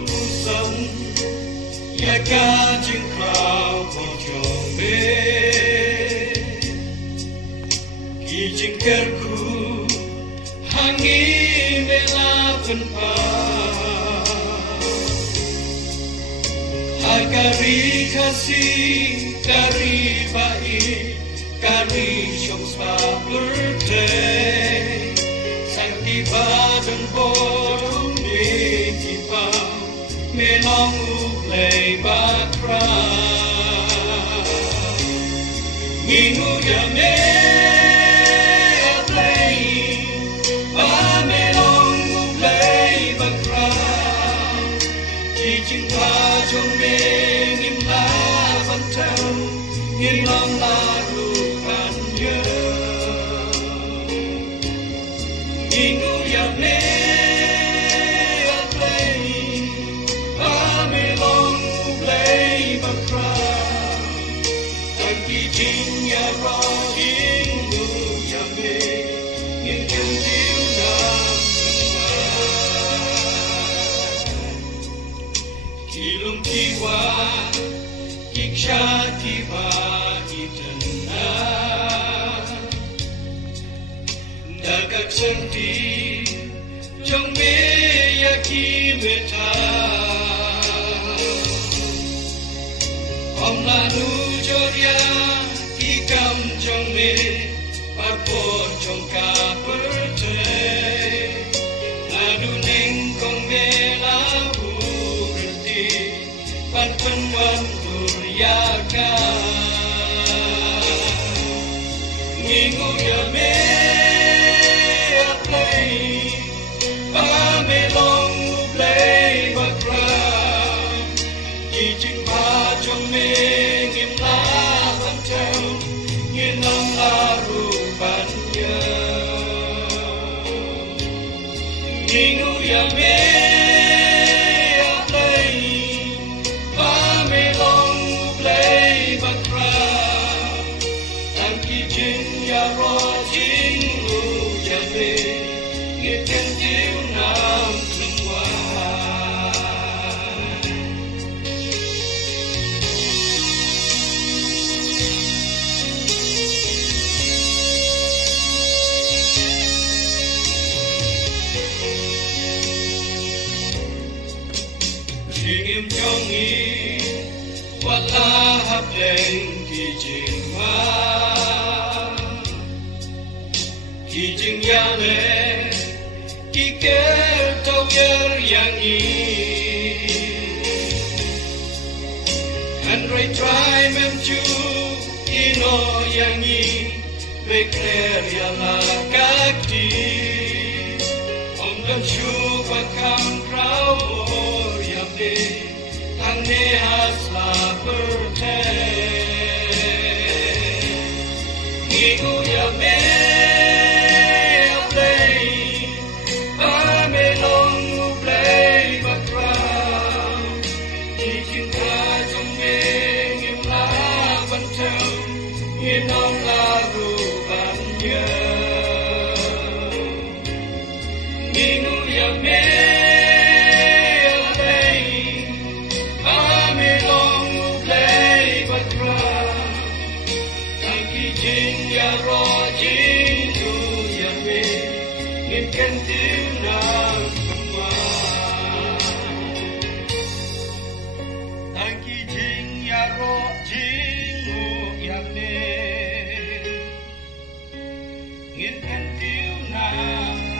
cuộc sống ya ca chừng khao vào tròn bê khi chừng kêu khu hàng nghi mê la phân pa Kari kasih, kari baik, kari syong spa birthday. Sang tiba dan bodoh ni tiba, melong uplay bakra. Minggu ya me uplay, ba melong uplay bakra. Chỉ qua trong me Nghìn lòng là đủ khăn nhớ Nhìn ngủ dập nê ấp lấy Ba mê lòng ngủ lấy bạc ra Thật kỳ chính nhà rõ chính ngủ dập nê Nghìn chân tiêu nam Khi lung khi qua Kiksha tiba Dagak senti Jong me yaki meta Om la nu joria Tikam jong me Parpon jong ka perte Nadu neng kong me la berhenti Parpon wan duryaka Minggu ya me Minggu ya me play ba me long play bakra Tam ki jin ya ro jin lu ya me Nghe tên tiếng nam thương hoa Riêng em trong ý What la hấp đen kỳ trình hoa Kỳ trình ya lệ Kỳ kêu tâu yer yang ý And ray try mem chu Ino yang ý Về kler ya la các đi Ông gần chu và khám rau Thang ne hasla berte Ngigu ya me play Ba me long play bakra Ijin ka trong me ngim la ban thâu Ngim nong la ru ban nhớ Ngigu ya me Can do now Thank you jing ya ro jing mu ya me Ngin can do now